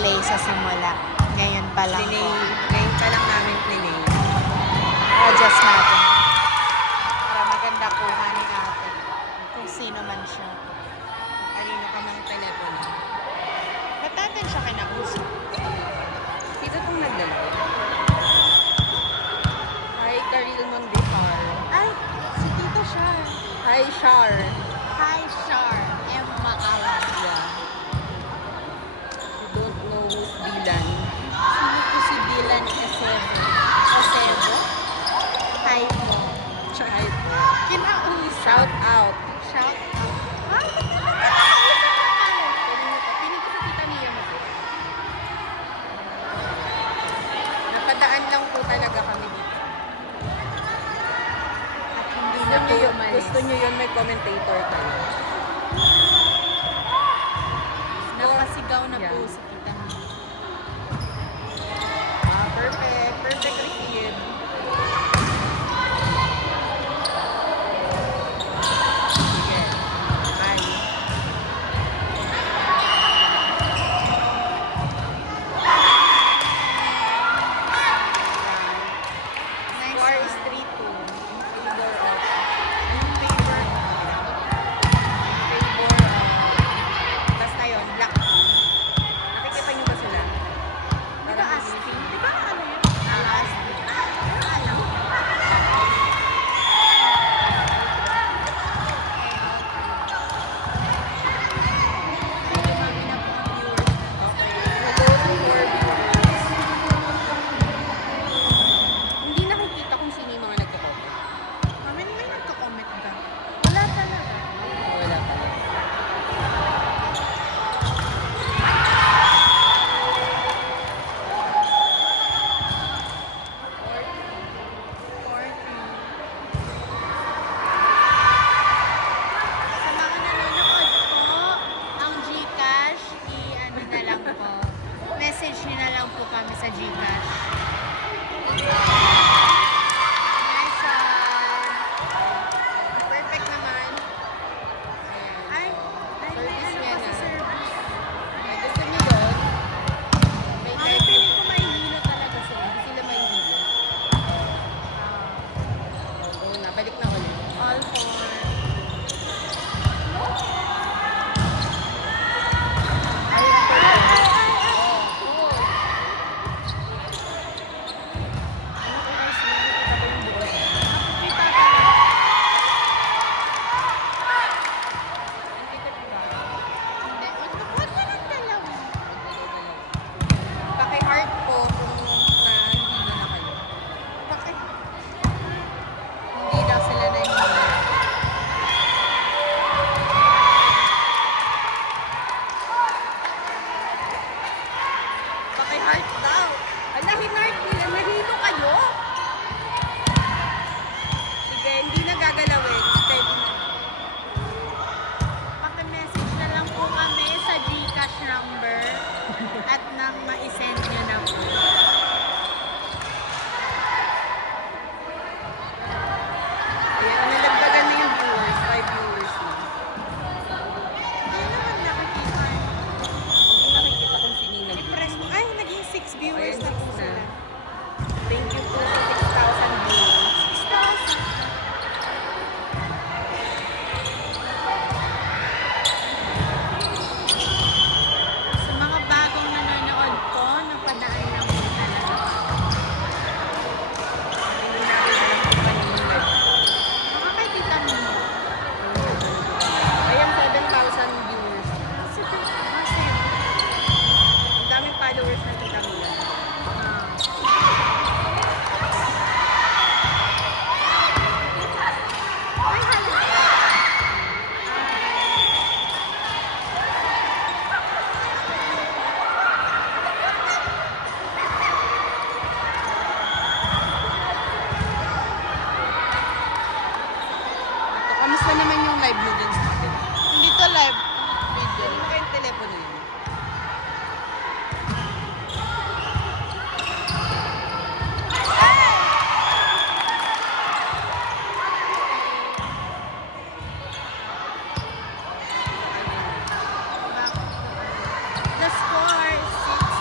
play sa simula. Ngayon pa lang po. Ngayon pa lang namin plinay. Adjust natin. Para maganda kuha ni ate. Kung sino man siya. Kanino ka mang telepono? Ba't natin siya kinausap? Sino itong nagdala? Hi, Karil Mondihar. Ay, si Tito Shar. Hi, Shar. Hi, Shar. Emma Alan. Yeah. You don't know who's Dylan. Sino po si Dylan Esebo? Esebo? Hi po. Hi po. Kinausap. Shout out. Shout out. Ah, Pinig ko sa tita Mia mo. Napadaan lang po talaga kami dito. At hindi na po umalis. Gusto nyo yun, may commentator kayo. Napasigaw na po Yeah. si Tita Mia. Perfect. Perfect receive. Sige. Bye. Nice Score one. is 3-2. In favor of... Basta yun, black team. Nakikita niyo ba sila? Di ba asking? Di ba ano yun? Asking. Alam. Dumami na po ang viewers. Okay. We'll go to 4 viewers. Hindi nakikita kung sino yung mga nagko-comment. Kami may nagko-comment ka. Wala talaga. Wala pa. Sa mga nanonood po, ang GCash, i-ano na lang po. Message nyo na lang po kami sa GCash. Nice one. Perfect naman. Ay, ay, may Service ano niya pa sa na. service. Gusto niyo doon? May Ay, type piling ko may hilo talaga sila. Hindi sila mahihilo. Oo na, balik na ulit. All for... Ayun, perfect. Paki-heart po kung nahihilo na kayo. Hindi daw sila nahihilo. Paki-heart daw. Ala, hinart nila. Nahilo kayo? Sige, hindi na gagalawin. Steady na. Paki-message na lang po kami sa GCash number at nang ma-send nyo na po. Ayan, nalagdagan na yung viewers. 5 viewers na. Hindi naman nakikita. Hindi nakikita kung sino yung nag-view. I-press mo. Ay, naging 6 viewers Ayan, na po six na. sila. Thank you po sa 6,000 viewers. 6,000. Sa mga bagong nanonood po, napadaan lang po talaga. Hindi natin alam kung kanino nag- Baka kay Tita Mia. Ayan, 7,000 viewers. Kasi, Ang daming followers ng Tita Mia. ay, hala. Ito, kamusta naman yung live mo dun sa akin? Hindi to live video. Ano kayong telepono yun? The score is 6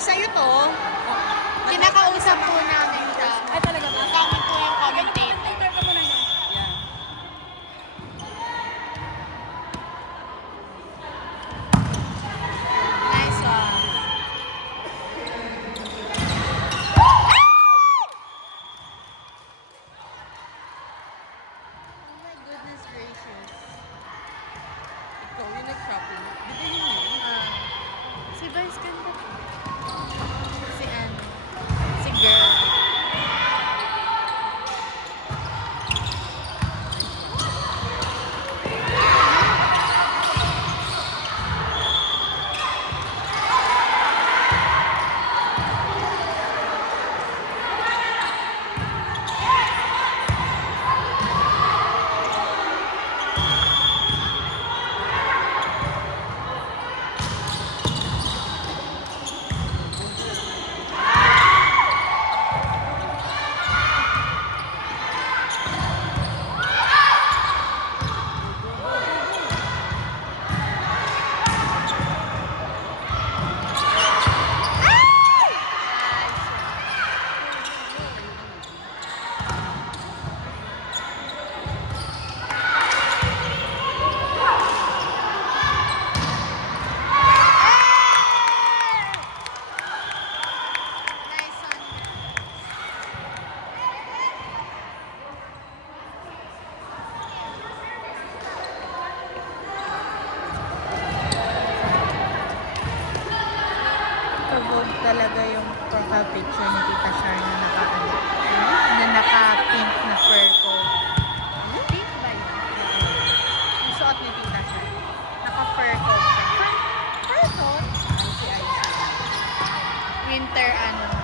sa'yo to. Kinakausap po namin siya. Ay, talaga ba? Kami po yung commentator. Enter ka muna niya. Yeah. Nice one. Oh my goodness gracious. Ikaw yung nag-shopping. Di ba yun yun? Si Vice ganda. Si ano? Si girl. Nice one. Provoked talaga yung profile picture ni Tita Shar na naka-pink na fur coat. Pink ba yun? Yung suot ni Tita Shar. Naka-fur coat siya. Fur coat? Winter ano.